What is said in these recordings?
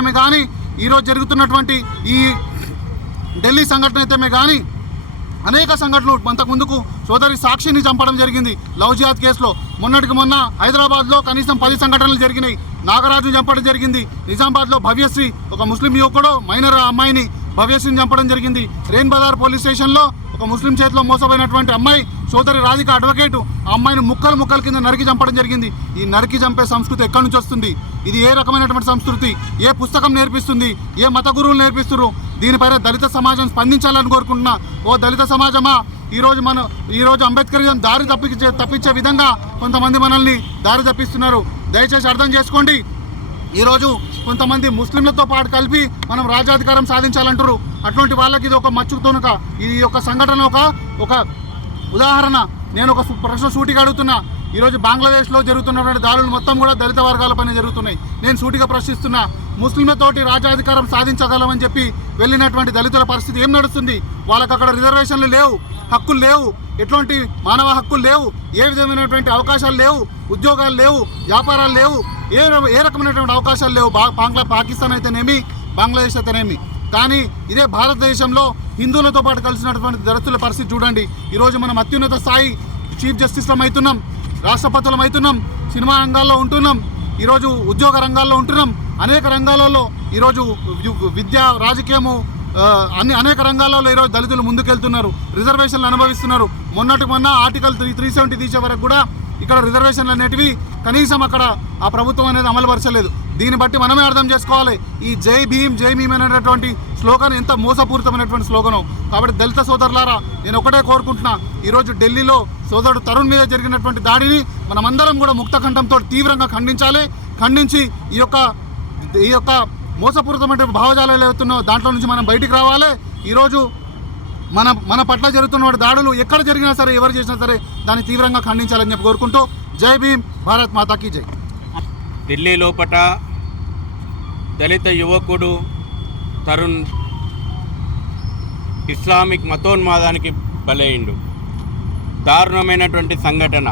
అయితేనేమి కానీ, ఈరోజు జరుగుతున్నటువంటి ఈ ఢిల్లీ సంఘటన అయితేనే కానీ అనేక సంఘటనలు అంతకుముందుకు సోదరి సాక్షిని చంపడం జరిగింది లవ్ జిహాద్ కేసులో. మొన్నటికి మొన్న హైదరాబాద్లో కనీసం 10 సంఘటనలు జరిగినాయి. నాగరాజును చంపడం జరిగింది. నిజామాబాద్లో భవ్యశ్రీ ఒక ముస్లిం యువకుడు మైనర్ అమ్మాయిని భవ్యశ్రీని చంపడం జరిగింది. రెయిన్ బజార్ పోలీస్ స్టేషన్లో ఒక ముస్లిం చేతిలో మోసపోయినటువంటి అమ్మాయి సోదరి రాధిక అడ్వకేటు ఆ అమ్మాయిని ముక్కలు కింద నరికి చంపడం జరిగింది. ఈ నరికి చంపే సంస్కృతి ఎక్కడి నుంచి వస్తుంది? ఇది ఏ రకమైనటువంటి సంస్కృతి? ఏ పుస్తకం నేర్పిస్తుంది? ఏ మత గురువులు నేర్పిస్తున్నారు? దీనిపైన దళిత సమాజం స్పందించాలని కోరుకుంటున్నా. ఓ దళిత సమాజమా, ఈరోజు అంబేద్కర్ దారి తప్పించే విధంగా కొంతమంది మనల్ని దారి తప్పిస్తున్నారు. దయచేసి అర్థం చేసుకోండి. ఈరోజు కొంతమంది ముస్లింలతో పాటు కలిపి మనం రాజ్యాధికారం సాధించాలంటారు. అటువంటి వాళ్ళకి ఇది ఒక మచ్చుతోనక, ఈ యొక్క సంఘటన ఒక ఉదాహరణ. నేను ఒక ప్రశ్న సూటిగా అడుగుతున్నా. ఈరోజు బంగ్లాదేశ్లో జరుగుతున్నటువంటి దాడులు మొత్తం కూడా దళిత వర్గాలపైన జరుగుతున్నాయి. నేను సూటిగా ప్రశ్నిస్తున్నా, ముస్లింలతోటి రాజ్యాధికారం సాధించగలమని చెప్పి వెళ్ళినటువంటి దళితుల పరిస్థితి ఏం నడుస్తుంది? వాళ్ళకి అక్కడ రిజర్వేషన్లు లేవు, హక్కులు లేవు, ఎటువంటి మానవ హక్కులు లేవు, ఏ విధమైనటువంటి అవకాశాలు లేవు, ఉద్యోగాలు లేవు, వ్యాపారాలు లేవు, ఏ రకమైనటువంటి అవకాశాలు లేవు. పాకిస్తాన్ అయితేనేమి, బంగ్లాదేశ్ అయితేనేమి. కానీ ఇదే భారతదేశంలో హిందువులతో పాటు కలిసినటువంటి దళితుల పరిస్థితి చూడండి. ఈరోజు మనం అత్యున్నత స్థాయి చీఫ్ జస్టిస్లం అవుతున్నాం, రాష్ట్రపతులం అవుతున్నాం, సినిమా రంగాల్లో ఉంటున్నాం, ఈరోజు ఉద్యోగ రంగాల్లో ఉంటున్నాం. అనేక రంగాలలో ఈరోజు విద్య, రాజకీయము, అనేక రంగాలలో ఈరోజు దళితులు ముందుకెళ్తున్నారు, రిజర్వేషన్లు అనుభవిస్తున్నారు. మొన్న ఆర్టికల్ 370 తీసే వరకు కూడా ఇక్కడ రిజర్వేషన్లు అనేటివి కనీసం అక్కడ ఆ ప్రభుత్వం అనేది అమలుపరచలేదు. దీన్ని బట్టి మనమే అర్థం చేసుకోవాలి ఈ జై భీమ్ అనేటటువంటి స్లోగన్ ఎంత మోసపూరితమైనటువంటి స్లోగను. కాబట్టి దళిత సోదరులారా, నేను ఒకటే కోరుకుంటున్నా, ఈరోజు ఢిల్లీలో సోదరుడు తరుణ్ మీద జరిగినటువంటి దాడిని మనమందరం కూడా ముక్తకంఠంతో తీవ్రంగా ఖండించి ఈ యొక్క మోసపూరితమైన భావజాలాలు ఏవైతున్నాయో దాంట్లో నుంచి మనం బయటికి రావాలి. ఈరోజు మన పట్ల జరుగుతున్న దాడులు ఎక్కడ జరిగినా సరే, ఎవరు చేసినా సరే దాన్ని తీవ్రంగా ఖండించాలని చెప్పి కోరుకుంటూ జై భీమ్, భారత్ మాతాకి జై. ఢిల్లీ లోపట దళిత యువకుడు తరుణ్ ఇస్లామిక్ మతోన్మాదానికి బలైండు. దారుణమైనటువంటి సంఘటన.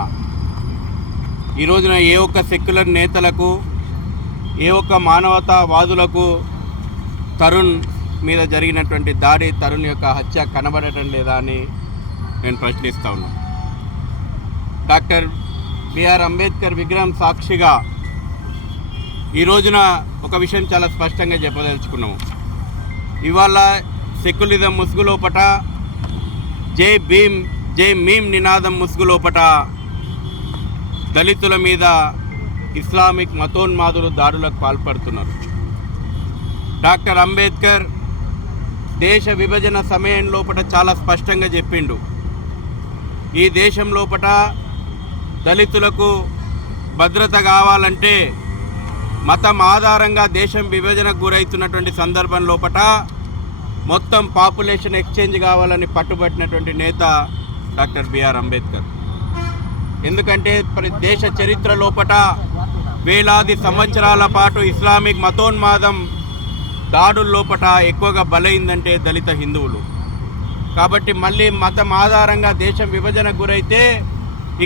ఈ రోజున ఏ ఒక్క సెక్యులర్ నేతలకు, ఏ ఒక్క మానవతావాదులకు తరుణ్ మీద జరిగినటువంటి దాడి, తరుణ్ యొక్క హత్య కనబడటం లేదా అని నేను ప్రశ్నిస్తూ ఉన్నాను. డాక్టర్ బిఆర్ అంబేద్కర్ విగ్రహం సాక్షిగా ఈ రోజున ఒక విషయం చాలా స్పష్టంగా చెప్పదలుచుకున్నాము. ఇవాళ సెక్యులిజం ముసుగులోపట, జై భీమ్ జై మీమ్ నినాదం ముసుగులోపట దళితుల మీద ఇస్లామిక్ మతోన్మాదులు దాడులకు పాల్పడుతున్నారు. డాక్టర్ అంబేద్కర్ దేశ విభజన సమయం లోపట చాలా స్పష్టంగా చెప్పిండు, ఈ దేశం లోపట దళితులకు భద్రత కావాలంటే మతం ఆధారంగా దేశం విభజనకు గురవుతున్నటువంటి సందర్భం లోపట మొత్తం పాపులేషన్ ఎక్స్చేంజ్ కావాలని పట్టుబట్టినటువంటి నేత డాక్టర్ బిఆర్ అంబేద్కర్. ఎందుకంటే దేశ చరిత్ర లోపట వేలాది సంవత్సరాల పాటు ఇస్లామిక్ మతోన్మాదం దాడుల లోపట ఎక్కువగా బలైందంటే దళిత హిందువులు. కాబట్టి మళ్ళీ మతం ఆధారంగా దేశం విభజనకు గురైతే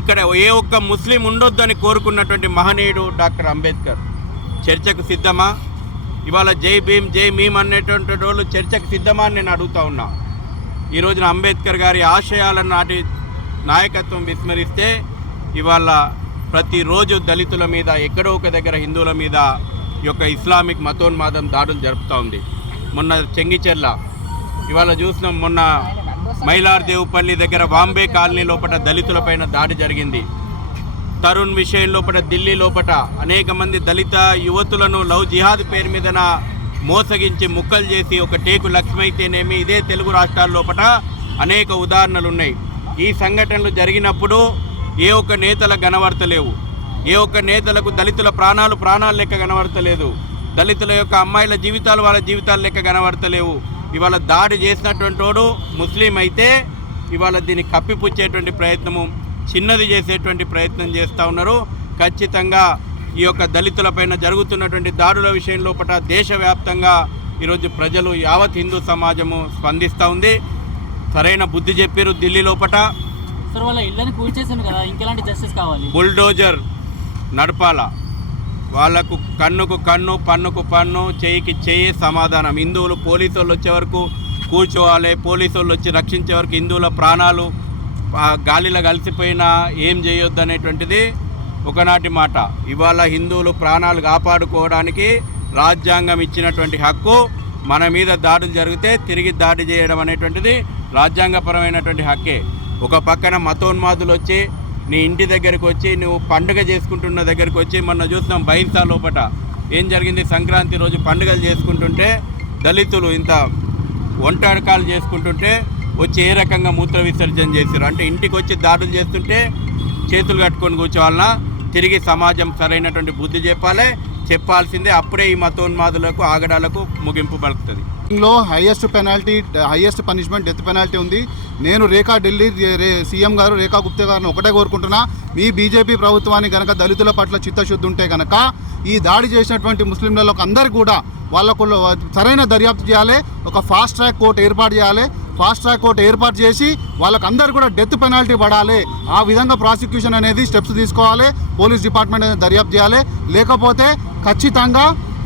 ఇక్కడ ఏ ఒక్క ముస్లిం ఉండొద్దని కోరుకున్నటువంటి మహనీయుడు డాక్టర్ అంబేద్కర్. చర్చకు సిద్ధమా? ఇవాళ జై భీమ్ జై మీమ్ అనేటువంటి వాళ్ళు చర్చకు సిద్ధమా అని నేను అడుగుతా ఉన్నా. ఈ రోజున అంబేద్కర్ గారి ఆశయాలను నాటి నాయకత్వం విస్మరిస్తే ఇవాళ ప్రతిరోజు దళితుల మీద, ఎక్కడో ఒక దగ్గర హిందువుల మీద ఈ యొక్క ఇస్లామిక్ మతోన్మాదం దాడులు జరుపుతూ ఉంది. మొన్న చెంగిచెర్ల ఇవాళ చూసినాం, మొన్న మైలార్దేవుపల్లి దగ్గర బాంబే కాలనీ లోపల దళితులపైన దాడి జరిగింది. తరుణ్ విషయం లోపల ఢిల్లీ లోపల అనేక మంది దళిత యువతులను లవ్ జిహాద్ పేరు మీదన మోసగించి ముక్కలు చేసి ఒక టేకు లక్ష్మైతేనేమి, ఇదే తెలుగు రాష్ట్రాల లోపల అనేక ఉదాహరణలు ఉన్నాయి. ఈ సంఘటనలు జరిగినప్పుడు ఏ ఒక్క నేతలకు కనబడతలేవు, ఏ ఒక్క నేతలకు దళితుల ప్రాణాలు లెక్క కనబడతలేదు, దళితుల యొక్క అమ్మాయిల జీవితాలు వాళ్ళ జీవితాల లెక్క కనబడతలేవు. ఇవాళ దాడి చేసినటువంటి వాడు ముస్లిం అయితే ఇవాళ దీన్ని కప్పిపుచ్చేటువంటి ప్రయత్నము, చిన్నది చేసేటువంటి ప్రయత్నం చేస్తూ ఉన్నారు. ఖచ్చితంగా ఈ యొక్క దళితులపైన జరుగుతున్నటువంటి దాడుల విషయం లోపల దేశవ్యాప్తంగా ఈరోజు ప్రజలు, యావత్ హిందూ సమాజము స్పందిస్తూ ఉంది. సరైన బుద్ధి చెప్పారు ఢిల్లీ లోపల. వాళ్ళ ఇళ్ళని కూల్చేసాను కదా, ఇంకెలాంటి జస్టిస్ కావాలి? బుల్డోజర్ నడపాల. వాళ్లకు కన్నుకు కన్ను పన్నుకు పన్ను చేయికి చేయి సమాధానం. హిందువులు పోలీసు వాళ్ళు వచ్చే వరకు కూర్చోవాలి, పోలీసు వాళ్ళు వచ్చి రక్షించే వరకు హిందువుల ప్రాణాలు గాలిలో కలిసిపోయినా ఏం చేయొద్దు అనేటువంటిది ఒకనాటి మాట. ఇవాళ హిందువులు ప్రాణాలు కాపాడుకోవడానికి రాజ్యాంగం ఇచ్చినటువంటి హక్కు. మన మీద దాడులు జరిగితే తిరిగి దాడి చేయడం అనేటువంటిది రాజ్యాంగపరమైనటువంటి హక్కే. ఒక పక్కన మతోన్మాదులు వచ్చి నీ ఇంటి దగ్గరికి వచ్చి నువ్వు పండుగ చేసుకుంటున్న దగ్గరికి వచ్చి మొన్న చూసినాం బైన్సా లోపట ఏం జరిగింది. సంక్రాంతి రోజు పండుగలు చేసుకుంటుంటే దళితులు ఇంత ఒంటరికాలు చేసుకుంటుంటే వచ్చి ఏ రకంగా మూత్ర విసర్జన చేశారు అంటే ఇంటికి వచ్చి దాడులు చేస్తుంటే చేతులు కట్టుకొని కూర్చోవాలన్నా. తిరిగి సమాజం సరైనటువంటి బుద్ధి చెప్పాల్సిందే. అప్పుడే ఈ మతోన్మాదులకు ఆగడాలకు ముగింపు పలుకుతుంది. లో హైయెస్ట్ పనిష్మెంట్ డెత్ పెనాల్టీ ఉంది. నేను ఢిల్లీ సీఎం గారు రేఖా గుప్తా గారిని ఒకటే కోరుకుంటున్నా, మీ బీజేపీ ప్రభుత్వానికి కనుక దళితుల పట్ల చిత్తశుద్ధి ఉంటే కనుక ఈ దాడి చేసినటువంటి ముస్లింలలో అందరికీ కూడా వాళ్ళకు సరైన దర్యాప్తు చేయాలి. ఒక ఫాస్ట్ ట్రాక్ కోర్టు ఏర్పాటు చేయాలి. ఫాస్ట్ ట్రాక్ కోర్టు ఏర్పాటు చేసి వాళ్ళకందరూ కూడా డెత్ పెనాల్టీ పడాలి. ఆ విధంగా ప్రాసిక్యూషన్ అనేది స్టెప్స్ తీసుకోవాలి. పోలీస్ డిపార్ట్మెంట్ అనేది దర్యాప్తు చేయాలి. లేకపోతే ఖచ్చితంగా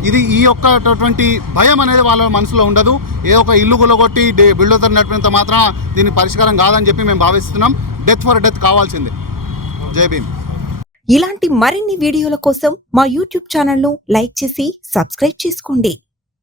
ఈ యొక్కటువంటి భయం అనేది వాళ్ళ మనసులో ఉండదు. ఏ ఒక ఇల్లు గులగొట్టి బిల్డోజర్ నడిపినంత మాత్రం దీని పరిష్కారం కాదని చెప్పి మేము భావిస్తున్నాం. డెత్ ఫర్ డెత్ కావాల్సిందే. జై భీమ్. ఇలాంటి మరిన్ని వీడియోల కోసం మా యూట్యూబ్ ఛానల్ను లైక్ చేసి సబ్స్క్రైబ్ చేసుకోండి.